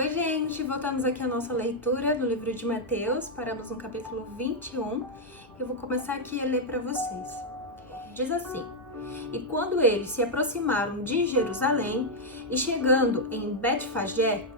Oi, gente! Voltamos aqui à nossa leitura no livro de Mateus, paramos no capítulo 21. Eu vou começar aqui a ler para vocês. Diz assim: E quando eles se aproximaram de Jerusalém e chegando em Betfagé,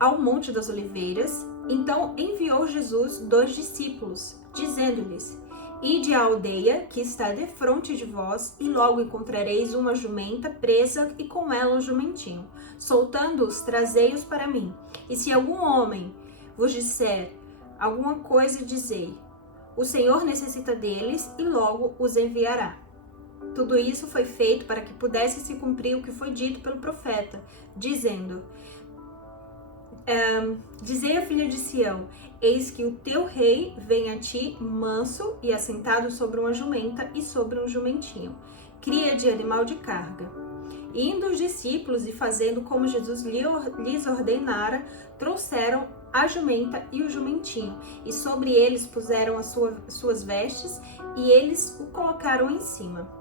ao Monte das Oliveiras, então enviou Jesus 2 discípulos, dizendo-lhes: Ide à aldeia que está defronte de vós, e logo encontrareis uma jumenta presa e com ela um jumentinho. Soltando-os, trazei-os para mim. E se algum homem vos disser alguma coisa, dizei: O Senhor necessita deles, e logo os enviará. Tudo isso foi feito para que pudesse se cumprir o que foi dito pelo profeta, dizendo: Dizei à filha de Sião: Eis que o teu rei vem a ti manso e assentado sobre uma jumenta e sobre um jumentinho, cria de animal de carga. Indo os discípulos e fazendo como Jesus lhes ordenara, trouxeram a jumenta e o jumentinho, e sobre eles puseram as suas vestes, e eles o colocaram em cima.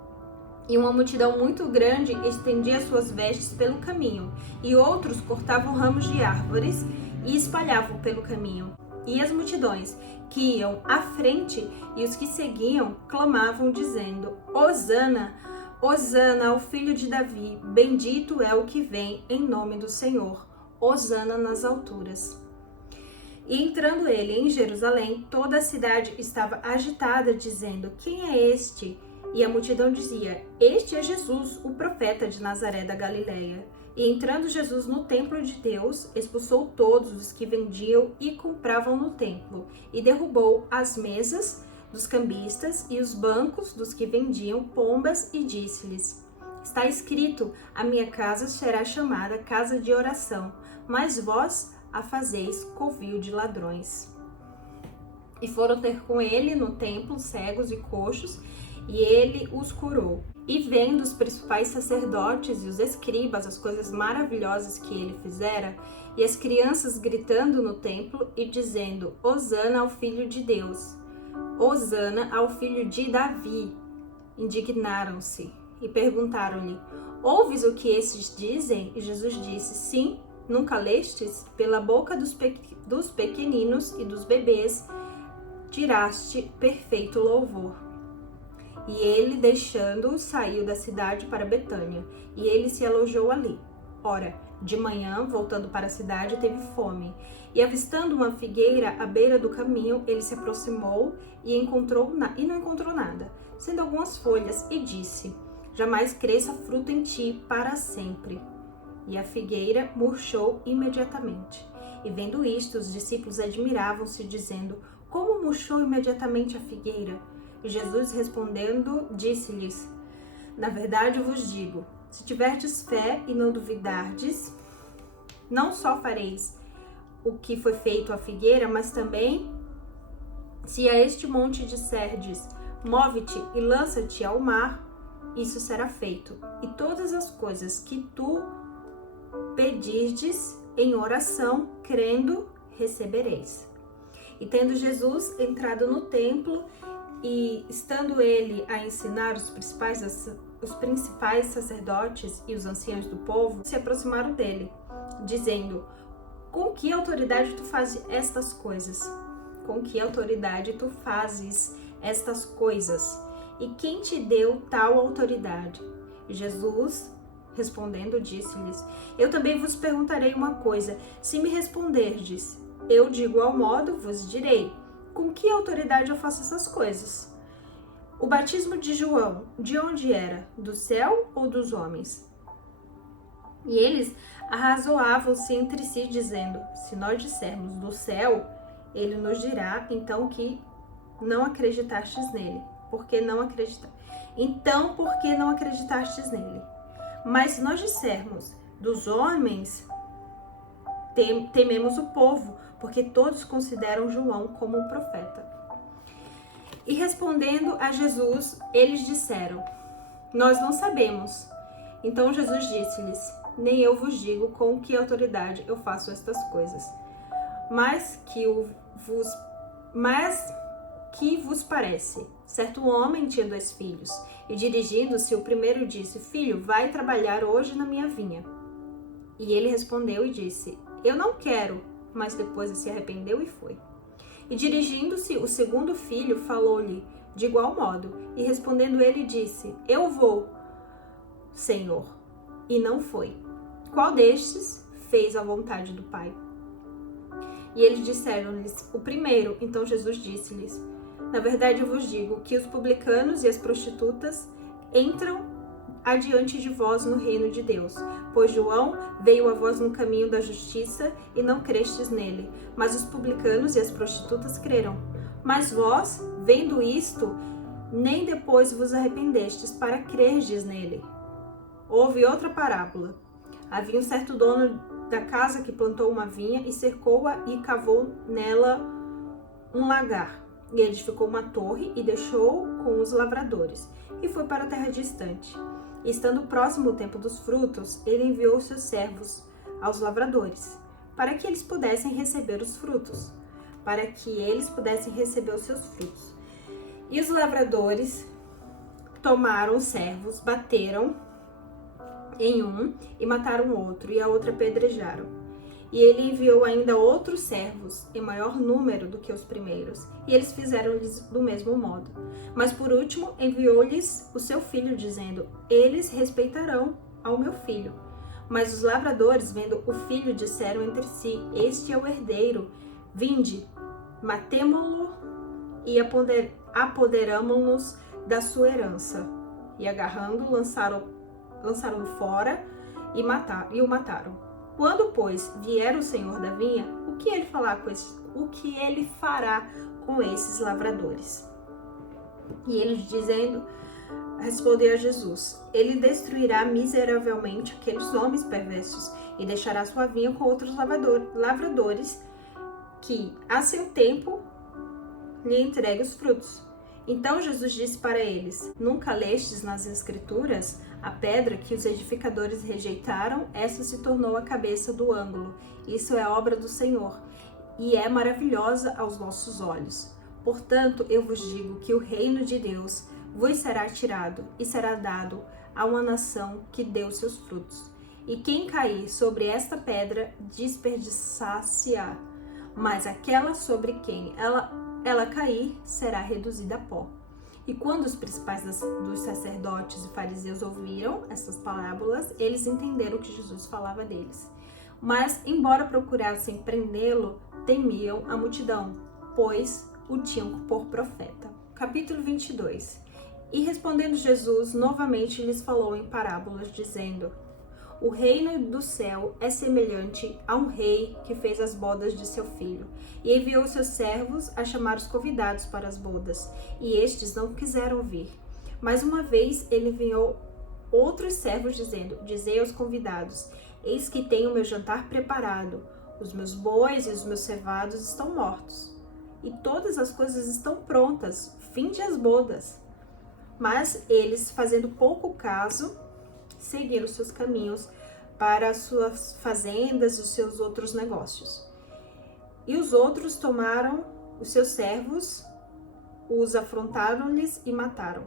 E uma multidão muito grande estendia suas vestes pelo caminho, e outros cortavam ramos de árvores e espalhavam pelo caminho. E as multidões que iam à frente e os que seguiam clamavam, dizendo: Hosana, Hosana ao filho de Davi, bendito é o que vem em nome do Senhor, Hosana nas alturas. E entrando ele em Jerusalém, toda a cidade estava agitada, dizendo: Quem é este? E a multidão dizia: Este é Jesus, o profeta de Nazaré da Galileia. E entrando Jesus no templo de Deus, expulsou todos os que vendiam e compravam no templo, e derrubou as mesas dos cambistas e os bancos dos que vendiam pombas, e disse-lhes: Está escrito: A minha casa será chamada casa de oração, mas vós a fazeis covil de ladrões. E foram ter com ele no templo cegos e coxos, e ele os curou. E vendo os principais sacerdotes e os escribas as coisas maravilhosas que ele fizera, e as crianças gritando no templo e dizendo: Hosana ao Filho de Deus, Hosana ao Filho de Davi, indignaram-se e perguntaram-lhe: Ouves o que esses dizem? E Jesus disse: Sim, nunca lestes? Pela boca dos pequeninos e dos bebês tiraste perfeito louvor. E ele, deixando-o, saiu da cidade para Betânia, e ele se alojou ali. Ora, de manhã, voltando para a cidade, teve fome. E avistando uma figueira à beira do caminho, ele se aproximou e não encontrou nada, sendo algumas folhas, e disse: Jamais cresça fruto em ti para sempre. E a figueira murchou imediatamente. E vendo isto, os discípulos admiravam-se, dizendo: Como murchou imediatamente a figueira? E Jesus respondendo, disse-lhes: Na verdade vos digo, se tiverdes fé e não duvidardes, não só fareis o que foi feito à figueira, mas também, se a este monte disserdes: Move-te e lança-te ao mar, isso será feito. E todas as coisas que tu pedirdes em oração, crendo, recebereis. E tendo Jesus entrado no templo, e estando ele a ensinar os principais sacerdotes e os anciãos do povo, se aproximaram dele, dizendo: Com que autoridade tu fazes estas coisas? Com que autoridade tu fazes estas coisas? E quem te deu tal autoridade? E Jesus, respondendo, disse-lhes: Eu também vos perguntarei uma coisa. Se me responderdes, eu de igual modo vos direi: Com que autoridade eu faço essas coisas? O batismo de João, de onde era? Do céu ou dos homens? E eles arrazoavam-se entre si, dizendo: Se nós dissermos do céu, ele nos dirá então que não acreditastes nele. Por que não acreditastes nele? Mas se nós dissermos dos homens, tememos o povo, porque todos consideram João como um profeta. E respondendo a Jesus, eles disseram: Nós não sabemos. Então Jesus disse-lhes: Nem eu vos digo com que autoridade eu faço estas coisas. Mas que vos parece? Certo homem tinha 2 filhos, e dirigindo-se, o primeiro disse: Filho, vai trabalhar hoje na minha vinha. E ele respondeu e disse: Eu não quero. Mas depois se arrependeu e foi. E dirigindo-se o segundo filho, falou-lhe de igual modo. E respondendo ele, disse: Eu vou, Senhor. E não foi. Qual destes fez a vontade do Pai? E eles disseram-lhes: O primeiro. Então Jesus disse-lhes: Na verdade eu vos digo que os publicanos e as prostitutas entram adiante de vós no reino de Deus. Pois João veio a vós no caminho da justiça e não crestes nele, mas os publicanos e as prostitutas creram. Mas vós, vendo isto, nem depois vos arrependestes para crerdes nele. Houve outra parábola. Havia um certo dono da casa que plantou uma vinha e cercou-a e cavou nela um lagar. E edificou uma torre e deixou com os lavradores, e foi para a terra distante. E estando próximo o tempo dos frutos, ele enviou seus servos aos lavradores, para que eles pudessem receber os frutos, E os lavradores tomaram os servos, bateram em um e mataram o outro, e a outra apedrejaram. E ele enviou ainda outros servos, em maior número do que os primeiros, e eles fizeram-lhes do mesmo modo. Mas por último enviou-lhes o seu filho, dizendo: Eles respeitarão ao meu filho. Mas os lavradores, vendo o filho, disseram entre si: Este é o herdeiro, vinde, matemo-lo e apoderamo-nos da sua herança. E agarrando, lançaram-no fora e o mataram. Quando, pois, vier o senhor da vinha, o que ele fará com esses lavradores? E eles respondeu a Jesus: Ele destruirá miseravelmente aqueles homens perversos e deixará sua vinha com outros lavradores que, a seu tempo, lhe entregue os frutos. Então Jesus disse para eles: Nunca lestes nas Escrituras? A pedra que os edificadores rejeitaram, essa se tornou a cabeça do ângulo. Isso é obra do Senhor, e é maravilhosa aos nossos olhos. Portanto, eu vos digo que o reino de Deus vos será tirado e será dado a uma nação que deu seus frutos. E quem cair sobre esta pedra, desperdiçar-se-á, mas aquela sobre quem ela cair será reduzida a pó. E quando os principais dos sacerdotes e fariseus ouviram essas parábolas, eles entenderam que Jesus falava deles. Mas, embora procurassem prendê-lo, temiam a multidão, pois o tinham por profeta. Capítulo 22. E respondendo Jesus, novamente lhes falou em parábolas, dizendo: O reino do céu é semelhante a um rei que fez as bodas de seu filho, e enviou seus servos a chamar os convidados para as bodas, e estes não quiseram vir. Mais uma vez ele enviou outros servos, dizendo: Dizei aos convidados: Eis que tenho o meu jantar preparado, os meus bois e os meus cevados estão mortos, e todas as coisas estão prontas, finde as bodas. Mas eles, fazendo pouco caso, seguiram seus caminhos para as suas fazendas e os seus outros negócios. E os outros tomaram os seus servos, os afrontaram-lhes e mataram.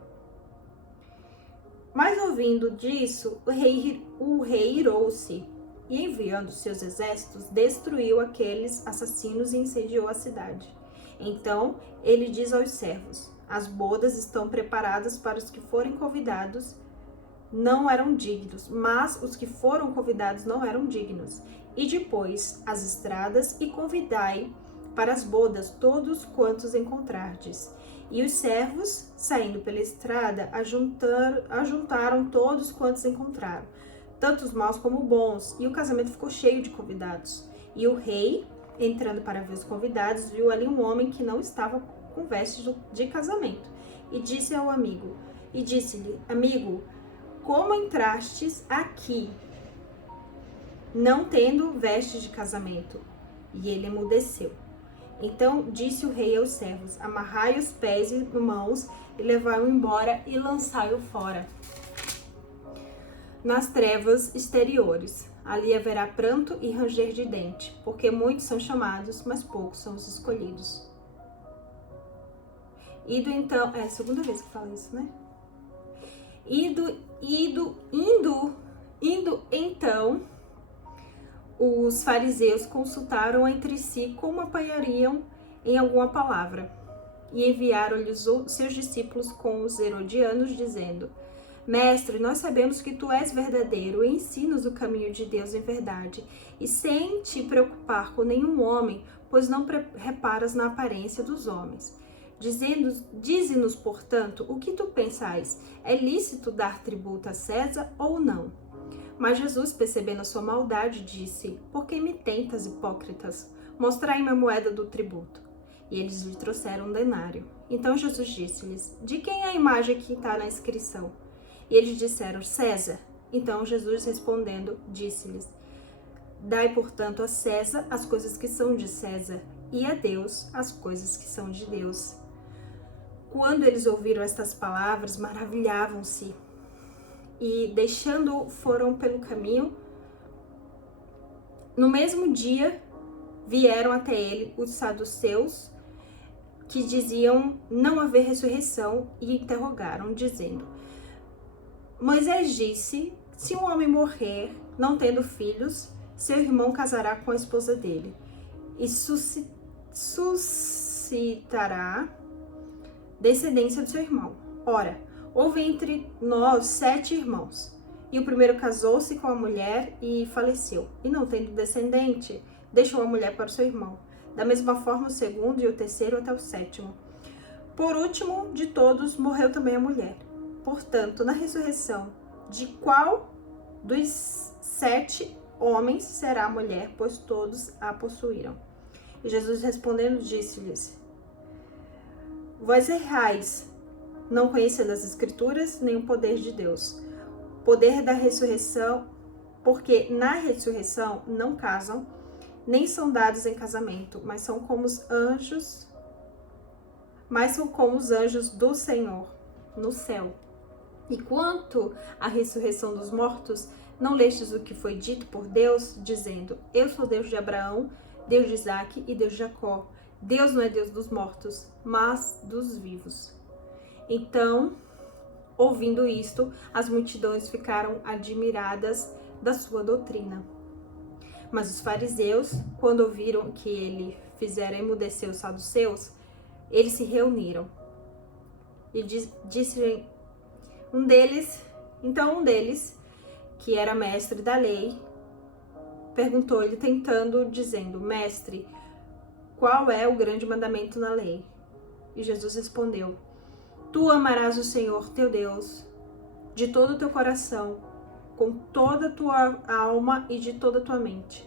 Mas ouvindo disso, o rei irou-se e, enviando seus exércitos, destruiu aqueles assassinos e incendiou a cidade. Então ele diz aos servos: As bodas estão preparadas para os que forem convidados, não eram dignos, mas os que foram convidados não eram dignos. E depois as estradas e convidai para as bodas todos quantos encontrardes. E os servos, saindo pela estrada, ajuntaram todos quantos encontraram, tanto os maus como bons, e o casamento ficou cheio de convidados. E o rei, entrando para ver os convidados, viu ali um homem que não estava com vestes de casamento, e disse-lhe: Amigo, como entrastes aqui, não tendo vestes de casamento? E ele emudeceu. Então disse o rei aos servos: Amarrai os pés e mãos, e levai-o embora, e lançai-o fora nas trevas exteriores. Ali haverá pranto e ranger de dente, porque muitos são chamados, mas poucos são os escolhidos. Então, é a segunda vez que fala isso, né? Indo então os fariseus consultaram entre si como apanhariam em alguma palavra, e enviaram-lhes seus discípulos com os herodianos, dizendo: Mestre, nós sabemos que tu és verdadeiro e ensinas o caminho de Deus em verdade, e sem te preocupar com nenhum homem, pois não reparas na aparência dos homens. Dize-nos, portanto, o que tu pensais? É lícito dar tributo a César ou não? Mas Jesus, percebendo a sua maldade, disse: Por que me tentas, hipócritas? Mostrai-me a moeda do tributo. E eles lhe trouxeram um denário. Então Jesus disse-lhes: De quem é a imagem que está na inscrição? E eles disseram: César. Então Jesus, respondendo, disse-lhes: Dai, portanto, a César as coisas que são de César, e a Deus as coisas que são de Deus. Quando eles ouviram estas palavras, maravilhavam-se, e deixando foram pelo caminho. No mesmo dia, vieram até ele os saduceus, que diziam não haver ressurreição, e interrogaram, dizendo: Moisés disse, se um homem morrer, não tendo filhos, seu irmão casará com a esposa dele, e suscitará descendência do seu irmão. Ora, houve entre nós 7 irmãos, e o primeiro casou-se com a mulher e faleceu, e não tendo descendente, deixou a mulher para o seu irmão. Da mesma forma, o segundo e o terceiro até o 7º. Por último de todos, morreu também a mulher. Portanto, na ressurreição, de qual dos 7 homens será a mulher, pois todos a possuíram? E Jesus respondendo, disse-lhes: Vós errais, não conhecendo as Escrituras, nem o poder de Deus. Poder da ressurreição, porque na ressurreição não casam, nem são dados em casamento, mas são como os anjos do Senhor no céu. E quanto à ressurreição dos mortos, não lestes o que foi dito por Deus, dizendo: Eu sou Deus de Abraão, Deus de Isaque e Deus de Jacó. Deus não é Deus dos mortos, mas dos vivos. Então, ouvindo isto, as multidões ficaram admiradas da sua doutrina. Mas os fariseus, quando ouviram que ele fizera emudecer os saduceus, eles se reuniram. E disse um deles, que era mestre da lei, perguntou-lhe, tentando, dizendo: Mestre, qual é o grande mandamento na lei? E Jesus respondeu: Tu amarás o Senhor teu Deus de todo o teu coração, com toda a tua alma e de toda a tua mente.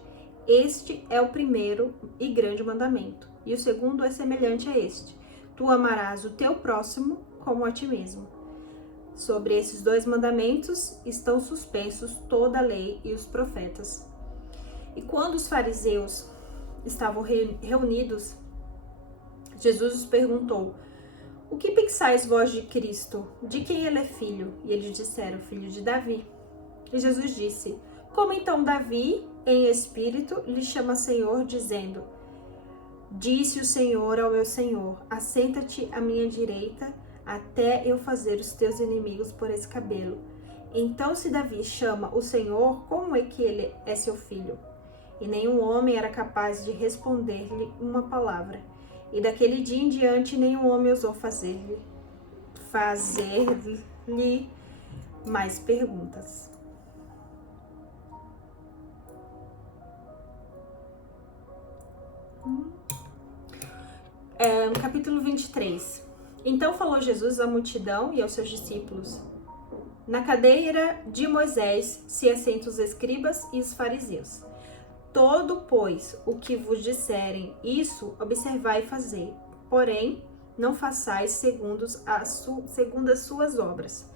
Este é o primeiro e grande mandamento. E o segundo é semelhante a este: Tu amarás o teu próximo como a ti mesmo. Sobre esses 2 mandamentos estão suspensos toda a lei e os profetas. E quando os fariseus estavam reunidos, Jesus os perguntou: O que pensais vós de Cristo? De quem ele é filho? E eles disseram: Filho de Davi. E Jesus disse: Como então Davi, em espírito, lhe chama Senhor, dizendo: Disse o Senhor ao meu Senhor: Assenta-te à minha direita, até eu fazer os teus inimigos por escabelo. Então, se Davi chama o Senhor, como é que ele é seu filho? E nenhum homem era capaz de responder-lhe uma palavra. E daquele dia em diante, nenhum homem ousou fazer-lhe mais perguntas. Capítulo 23. Então falou Jesus à multidão e aos seus discípulos: Na cadeira de Moisés se assentam os escribas e os fariseus. Todo, pois, o que vos disserem, isso observai e fazei. Porém, não façais segundo as suas obras,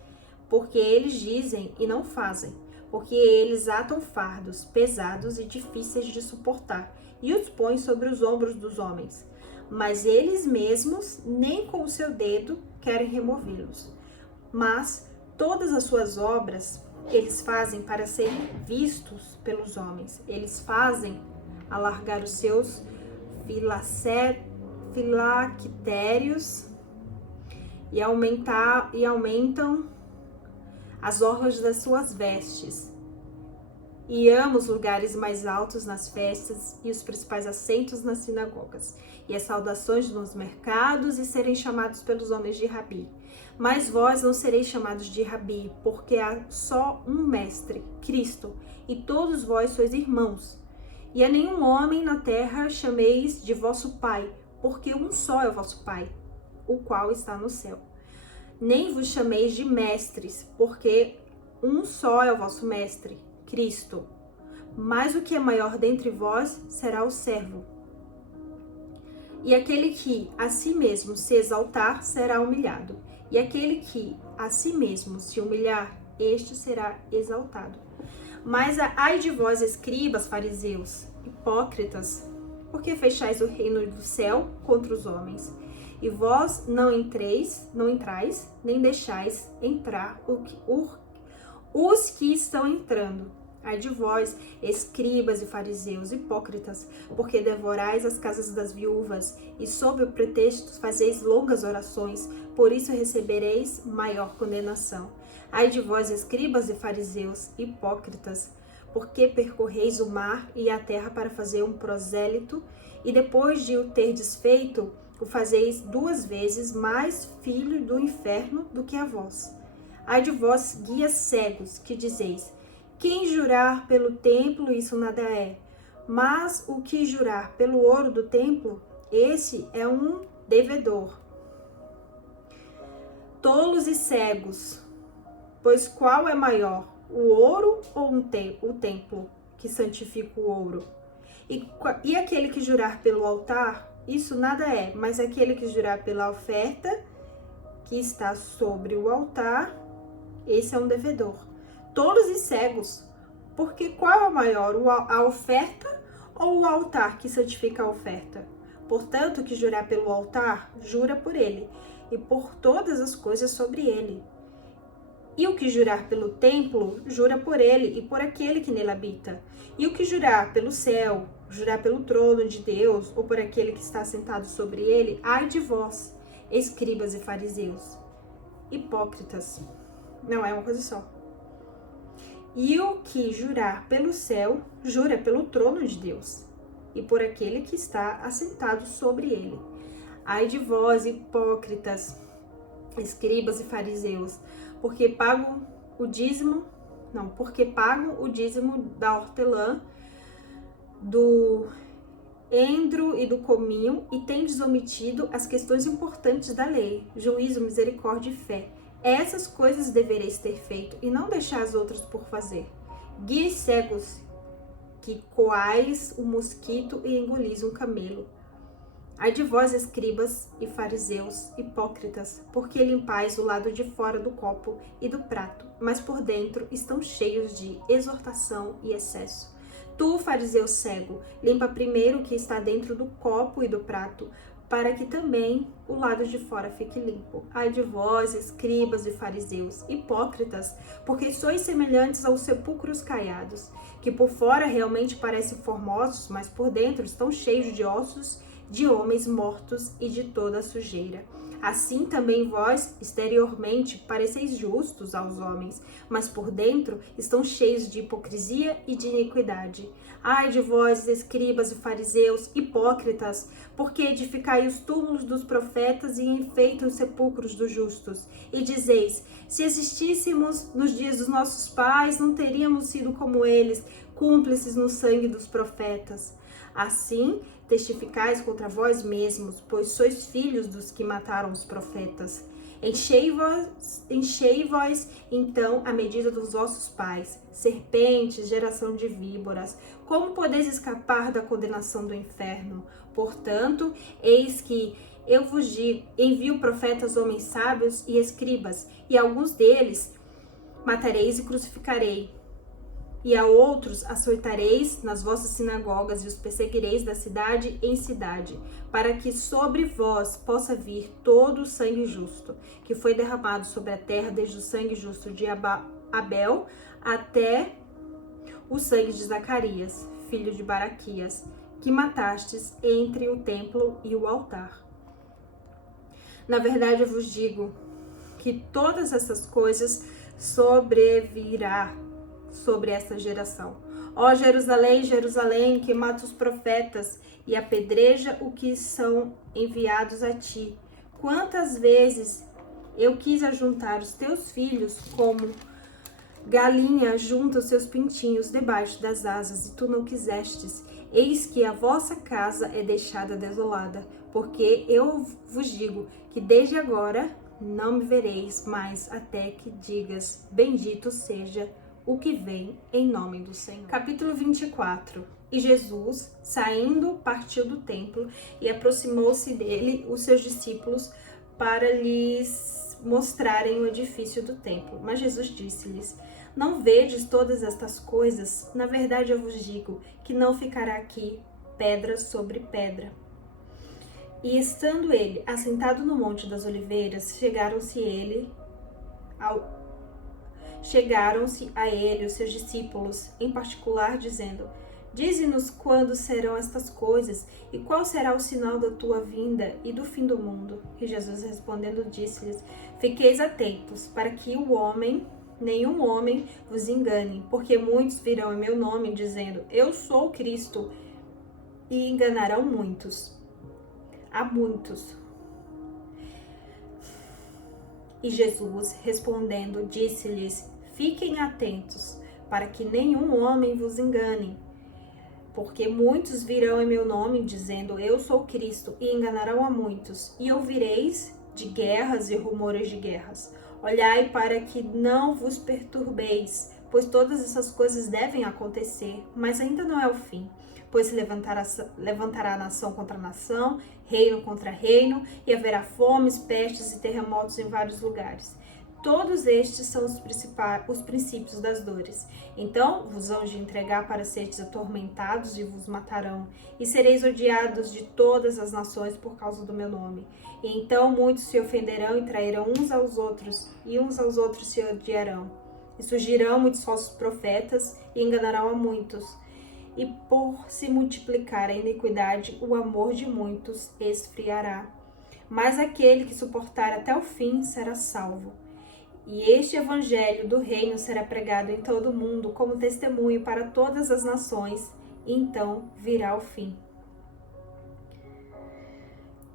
porque eles dizem e não fazem, porque eles atam fardos pesados e difíceis de suportar e os põem sobre os ombros dos homens, mas eles mesmos nem com o seu dedo querem removê-los. Mas todas as suas obras eles fazem para serem vistos pelos homens. Eles fazem alargar os seus filactérios e aumentam as orlas das suas vestes. e amo os lugares mais altos nas festas e os principais assentos nas sinagogas, e as saudações nos mercados e serem chamados pelos homens de Rabi. Mas vós não sereis chamados de Rabi, porque há só um mestre, Cristo, e todos vós sois irmãos. E a nenhum homem na terra chameis de vosso Pai, porque um só é o vosso Pai, o qual está no céu. Nem vos chameis de mestres, porque um só é o vosso mestre, Cristo. Mas o que é maior dentre vós será o servo. E aquele que a si mesmo se exaltar será humilhado, e aquele que a si mesmo se humilhar, este será exaltado. Mas ai de vós, escribas, fariseus, hipócritas, porque fechais o reino do céu contra os homens. E vós não entrais, nem deixais entrar os que estão entrando. Ai de vós, escribas e fariseus, hipócritas, porque devorais as casas das viúvas, e sob o pretexto fazeis longas orações, por isso recebereis maior condenação. Ai de vós, escribas e fariseus, hipócritas, porque percorreis o mar e a terra para fazer um prosélito, e depois de o terdes feito, o fazeis 2 vezes mais filho do inferno do que a vós. Ai de vós, guias cegos, que dizeis: quem jurar pelo templo, isso nada é. Mas o que jurar pelo ouro do templo, esse é um devedor. Tolos e cegos, pois qual é maior, o ouro ou o templo que santifica o ouro? E aquele que jurar pelo altar, isso nada é, mas aquele que jurar pela oferta que está sobre o altar, esse é um devedor. Tolos e cegos, porque qual é maior, a oferta ou o altar que santifica a oferta? Portanto, que jurar pelo altar, jura por ele, e por todas as coisas sobre ele. E o que jurar pelo templo, jura por ele e por aquele que nele habita. E o que jurar pelo céu, jurar pelo trono de Deus, ou por aquele que está sentado sobre ele, ai de vós, escribas e fariseus, hipócritas. Não é uma coisa só. E o que jurar pelo céu, jura pelo trono de Deus, e por aquele que está assentado sobre ele. Ai de vós, hipócritas, escribas e fariseus, porque pagam o dízimo da hortelã, do endro e do cominho, e tendes omitido as questões importantes da lei, juízo, misericórdia e fé. Essas coisas devereis ter feito, e não deixar as outras por fazer. Guias cegos, que coais o mosquito e engolis um camelo. Ai de vós, escribas e fariseus, hipócritas, porque limpais o lado de fora do copo e do prato, mas por dentro estão cheios de exortação e excesso. Tu, fariseu cego, limpa primeiro o que está dentro do copo e do prato, para que também o lado de fora fique limpo. Ai de vós, escribas e fariseus, hipócritas, porque sois semelhantes aos sepulcros caiados, que por fora realmente parecem formosos, mas por dentro estão cheios de ossos de homens mortos e de toda a sujeira. Assim também vós, exteriormente, pareceis justos aos homens, mas por dentro estão cheios de hipocrisia e de iniquidade. Ai de vós, escribas e fariseus, hipócritas, porque edificai os túmulos dos profetas e enfeitam os sepulcros dos justos. E dizeis: se existíssemos nos dias dos nossos pais, não teríamos sido como eles, cúmplices no sangue dos profetas. Assim, testificais contra vós mesmos, pois sois filhos dos que mataram os profetas. Enchei-vos, então, a medida dos vossos pais, serpentes, geração de víboras. Como podeis escapar da condenação do inferno? Portanto, eis que eu vos digo, envio profetas, homens sábios e escribas, e alguns deles matareis e crucificarei. E a outros açoitareis nas vossas sinagogas e os perseguireis da cidade em cidade, para que sobre vós possa vir todo o sangue justo, que foi derramado sobre a terra, desde o sangue justo de Abel até o sangue de Zacarias, filho de Baraquias, que matastes entre o templo e o altar. Na verdade, eu vos digo que todas essas coisas sobrevirá sobre esta geração. Ó Jerusalém, Jerusalém, que mata os profetas e apedreja o que são enviados a ti. Quantas vezes eu quis ajuntar os teus filhos como galinha junta os seus pintinhos debaixo das asas, e tu não quisestes. Eis que a vossa casa é deixada desolada, porque eu vos digo que desde agora não me vereis mais, até que digas, bendito seja o que vem em nome do Senhor. Capítulo 24. E Jesus, saindo, partiu do templo e aproximou-se dele os seus discípulos para lhes mostrarem o edifício do templo. Mas Jesus disse-lhes: não vedes todas estas coisas? Na verdade eu vos digo que não ficará aqui pedra sobre pedra. E estando ele assentado no Monte das Oliveiras, chegaram-se a ele os seus discípulos, em particular, dizendo: dize-nos quando serão estas coisas, e qual será o sinal da tua vinda e do fim do mundo? E Jesus respondendo disse-lhes: fiqueis atentos, para que nenhum homem vos engane, porque muitos virão em meu nome, dizendo: eu sou Cristo, e enganarão muitos. A muitos. E Jesus, respondendo, disse-lhes: fiquem atentos, para que nenhum homem vos engane, porque muitos virão em meu nome, dizendo: eu sou Cristo, e enganarão a muitos. E ouvireis de guerras e rumores de guerras. Olhai para que não vos perturbeis, pois todas essas coisas devem acontecer, mas ainda não é o fim. Pois se levantará nação contra nação, reino contra reino, e haverá fomes, pestes e terremotos em vários lugares. Todos estes são os princípios das dores. Então vos hão de entregar para seres atormentados e vos matarão, e sereis odiados de todas as nações por causa do meu nome. E então muitos se ofenderão e trairão uns aos outros, e uns aos outros se odiarão. E surgirão muitos falsos profetas e enganarão a muitos. E por se multiplicar a iniquidade, o amor de muitos esfriará. Mas aquele que suportar até o fim será salvo. E este evangelho do reino será pregado em todo o mundo como testemunho para todas as nações, e então virá o fim.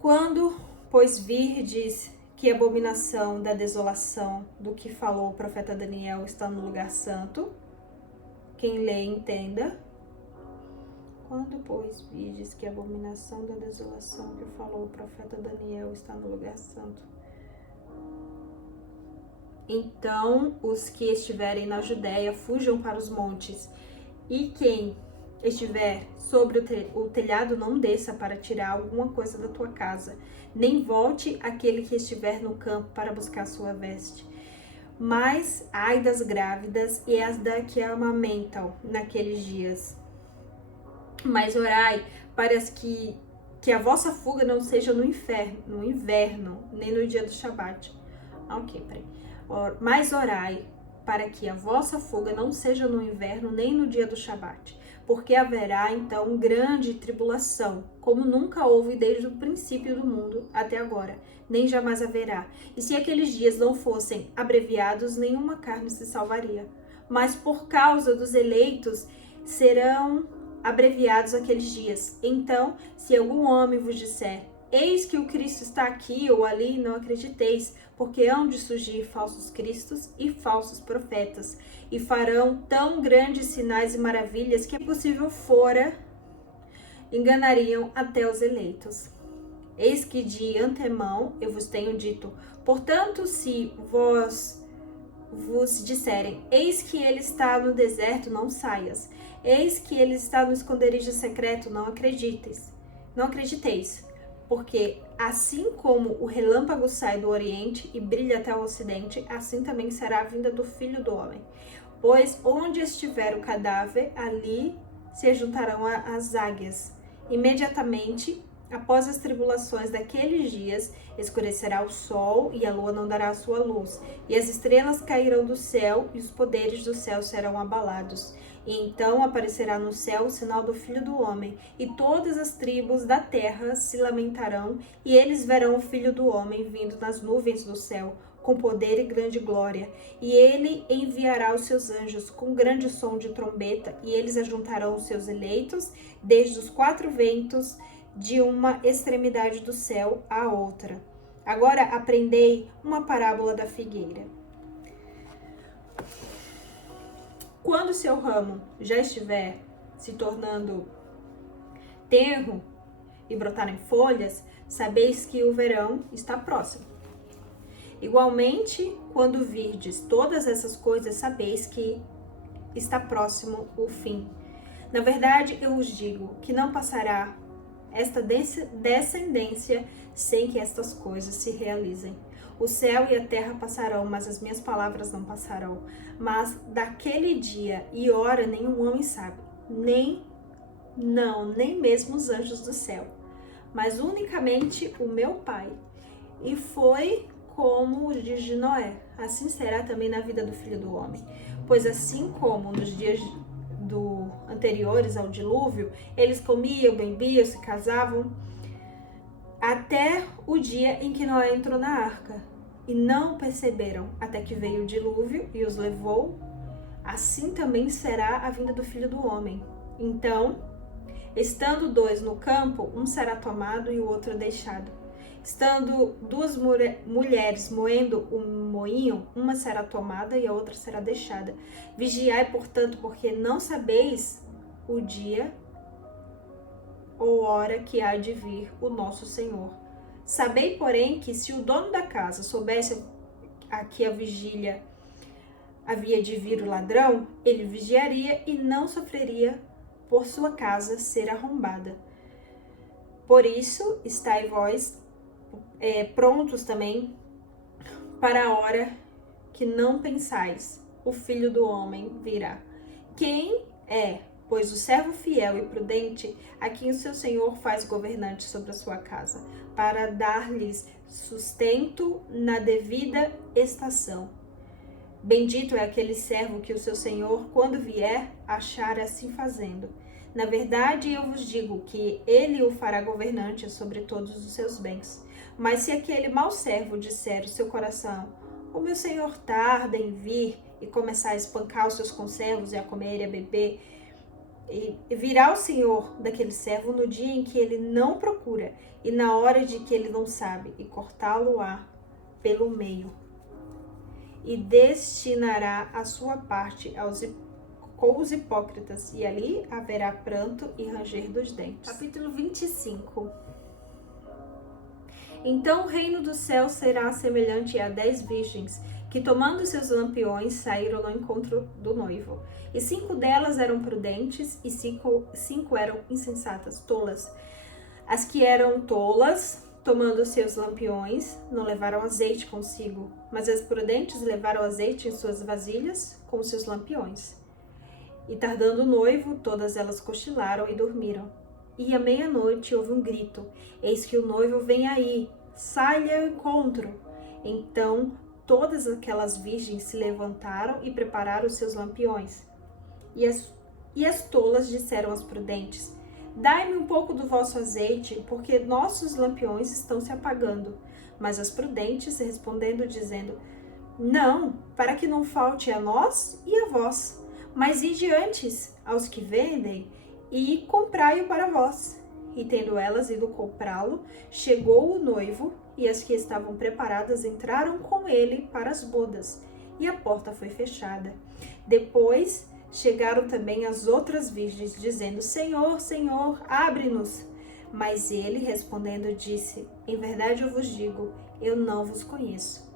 Quando, pois, virdes que a abominação da desolação do que falou o profeta Daniel está no lugar santo, quem lê entenda. Quando, pois, virdes que a abominação da desolação que falou o profeta Daniel está no lugar santo, então os que estiverem na Judéia fujam para os montes, e quem estiver sobre o telhado não desça para tirar alguma coisa da tua casa, nem volte aquele que estiver no campo para buscar sua veste. Mas ai das grávidas e as da que amamentam naqueles dias. Mas orai para que a vossa fuga não seja no inverno, nem no dia do Shabat. Ok, peraí. Mas orai para que a vossa fuga não seja no inverno, nem no dia do Shabat, porque haverá então grande tribulação, como nunca houve desde o princípio do mundo até agora, nem jamais haverá. E se aqueles dias não fossem abreviados, nenhuma carne se salvaria. Mas por causa dos eleitos serão abreviados aqueles dias. Então, se algum homem vos disser: eis que o Cristo está aqui ou ali, não acrediteis, porque hão de surgir falsos cristos e falsos profetas, e farão tão grandes sinais e maravilhas que, possível fora, enganariam até os eleitos. Eis que de antemão eu vos tenho dito: portanto, se vos disserem: eis que ele está no deserto, não saias. Eis que ele está no esconderijo secreto, não acrediteis. Porque assim como o relâmpago sai do oriente e brilha até o ocidente, assim também será a vinda do Filho do Homem. Pois onde estiver o cadáver, ali se juntarão as águias. Imediatamente, após as tribulações daqueles dias, escurecerá o sol e a lua não dará a sua luz, e as estrelas cairão do céu e os poderes do céu serão abalados. E então aparecerá no céu o sinal do Filho do Homem, e todas as tribos da terra se lamentarão, e eles verão o Filho do Homem vindo nas nuvens do céu, com poder e grande glória, e ele enviará os seus anjos com grande som de trombeta, e eles ajuntarão os seus eleitos desde os quatro ventos, de uma extremidade do céu à outra. Agora aprendei uma parábola da figueira. Quando seu ramo já estiver se tornando tenro e brotarem folhas, sabeis que o verão está próximo. Igualmente, quando virdes todas essas coisas, sabeis que está próximo o fim. Na verdade, eu vos digo que não passará esta descendência sem que estas coisas se realizem. O céu e a terra passarão, mas as minhas palavras não passarão. Mas daquele dia e hora nenhum homem sabe, nem mesmo os anjos do céu, mas unicamente o meu Pai. E foi como o dia de Noé, assim será também na vida do Filho do Homem. Pois assim como nos dias anteriores ao dilúvio, eles comiam, bebiam, se casavam, até o dia em que Noé entrou na arca, e não perceberam até que veio o dilúvio e os levou, assim também será a vinda do Filho do Homem. Então, estando dois no campo, um será tomado e o outro deixado. Estando duas mulheres moendo um moinho, uma será tomada e a outra será deixada. Vigiai, portanto, porque não sabeis o dia ou hora que há de vir o nosso Senhor. Sabei, porém, que se o dono da casa soubesse a que a vigília havia de vir o ladrão, ele vigiaria e não sofreria por sua casa ser arrombada. Por isso, estai vós prontos também para a hora que não pensais, o Filho do Homem virá. Quem é, pois, o servo fiel e prudente, a quem o seu Senhor faz governante sobre a sua casa, para dar-lhes sustento na devida estação? Bendito é aquele servo que o seu Senhor, quando vier, achar assim fazendo. Na verdade, eu vos digo que ele o fará governante sobre todos os seus bens. Mas se aquele mau servo disser o seu coração, o meu senhor tarda em vir, e começar a espancar os seus conservos e a comer e a beber, e virá o senhor daquele servo no dia em que ele não procura e na hora de que ele não sabe, e cortá-lo-á pelo meio, e destinará a sua parte com os hipócritas, e ali haverá pranto e ranger dos dentes. Capítulo 25. Então o reino do céu será semelhante a 10 virgens, que tomando seus lampiões saíram ao encontro do noivo. E 5 delas eram prudentes, e cinco eram insensatas, tolas. As que eram tolas, tomando seus lampiões, não levaram azeite consigo, mas as prudentes levaram azeite em suas vasilhas com seus lampiões. E tardando o noivo, todas elas cochilaram e dormiram. E à meia-noite houve um grito: eis que o noivo vem aí, sai-lhe ao encontro. Então todas aquelas virgens se levantaram e prepararam os seus lampiões. E as tolas disseram às prudentes: dai-me um pouco do vosso azeite, porque nossos lampiões estão se apagando. Mas as prudentes respondendo, dizendo: não, para que não falte a nós e a vós, mas ide antes aos que vendem e comprai-o para vós. E tendo elas ido comprá-lo, chegou o noivo, e as que estavam preparadas entraram com ele para as bodas, e a porta foi fechada. Depois chegaram também as outras virgens, dizendo: Senhor, Senhor, abre-nos. Mas ele, respondendo, disse: em verdade eu vos digo, eu não vos conheço.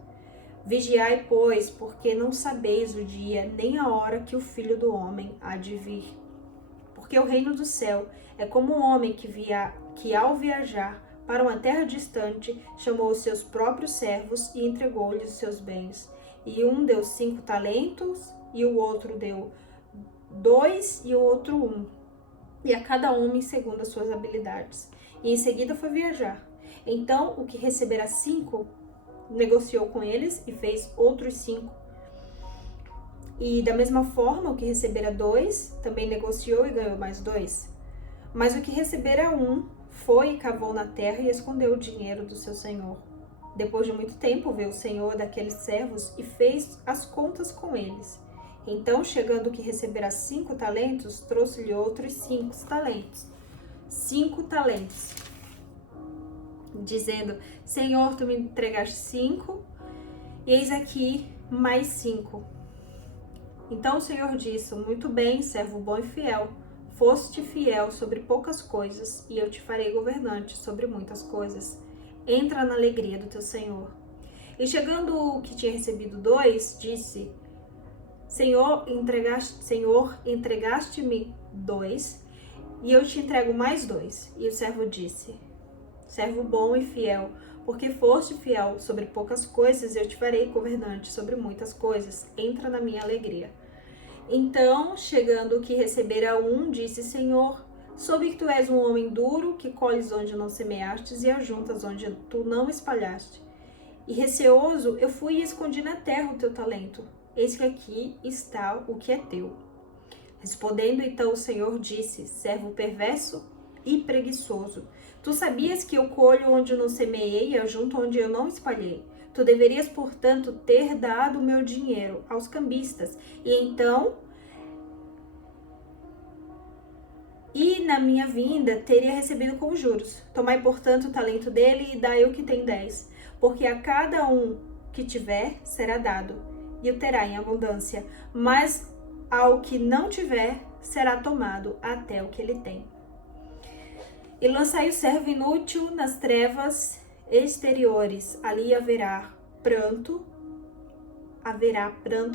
Vigiai, pois, porque não sabeis o dia nem a hora que o Filho do Homem há de vir. Porque o reino do céu é como um homem que ao viajar para uma terra distante, chamou os seus próprios servos e entregou-lhes os seus bens. E um deu 5 talentos, e o outro deu 2, e o outro 1. E a cada homem segundo as suas habilidades. E em seguida foi viajar. Então o que recebera 5 negociou com eles e fez outros 5. E da mesma forma, o que recebera 2 também negociou e ganhou mais 2. Mas o que recebera 1 foi e cavou na terra e escondeu o dinheiro do seu senhor. Depois de muito tempo, veio o senhor daqueles servos e fez as contas com eles. Então, chegando que recebera 5 talentos, trouxe-lhe outros 5 talentos. 5 talentos. Dizendo, Senhor, tu me entregaste 5, e eis aqui mais 5. Então o Senhor disse, muito bem, servo bom e fiel. Foste fiel sobre poucas coisas, e eu te farei governante sobre muitas coisas. Entra na alegria do teu Senhor. E chegando o que tinha recebido 2, disse, Senhor, entregaste-me 2, e eu te entrego mais 2. E o servo disse, servo bom e fiel, porque foste fiel sobre poucas coisas, eu te farei governante sobre muitas coisas. Entra na minha alegria. Então, chegando o que recebera 1, disse, Senhor, soube que tu és um homem duro, que colhes onde não semeastes e ajuntas onde tu não espalhaste. E receoso, eu fui e escondi na terra o teu talento. Eis que aqui está o que é teu. Respondendo então o Senhor disse, servo perverso e preguiçoso, tu sabias que eu colho onde não semeei e ajunto onde eu não espalhei. Tu deverias, portanto, ter dado o meu dinheiro aos cambistas, e na minha vinda teria recebido com juros. Tomai, portanto, o talento dele e dai o que tem 10, porque a cada um que tiver será dado, e o terá em abundância, mas ao que não tiver será tomado até o que ele tem. E lançai o servo inútil nas trevas exteriores, ali haverá pranto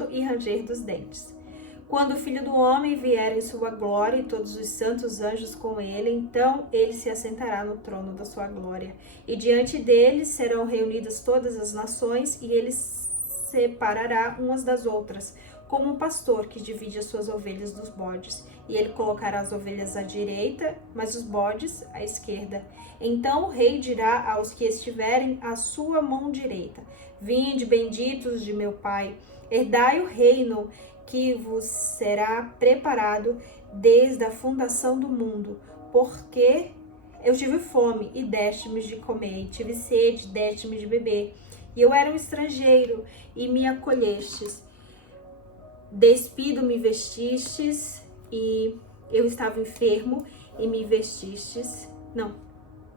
e ranger dos dentes. Quando o Filho do Homem vier em sua glória e todos os santos anjos com ele, então ele se assentará no trono da sua glória. E diante dele serão reunidas todas as nações, e ele separará umas das outras, como um pastor que divide as suas ovelhas dos bodes. E ele colocará as ovelhas à direita, mas os bodes à esquerda. Então o rei dirá aos que estiverem à sua mão direita, vinde, benditos de meu Pai, herdai o reino que vos será preparado desde a fundação do mundo, porque eu tive fome e deste-me de comer, e tive sede, deste-me de beber, e eu era um estrangeiro e me acolhestes, despido me vestistes, e eu estava enfermo e me vestistes,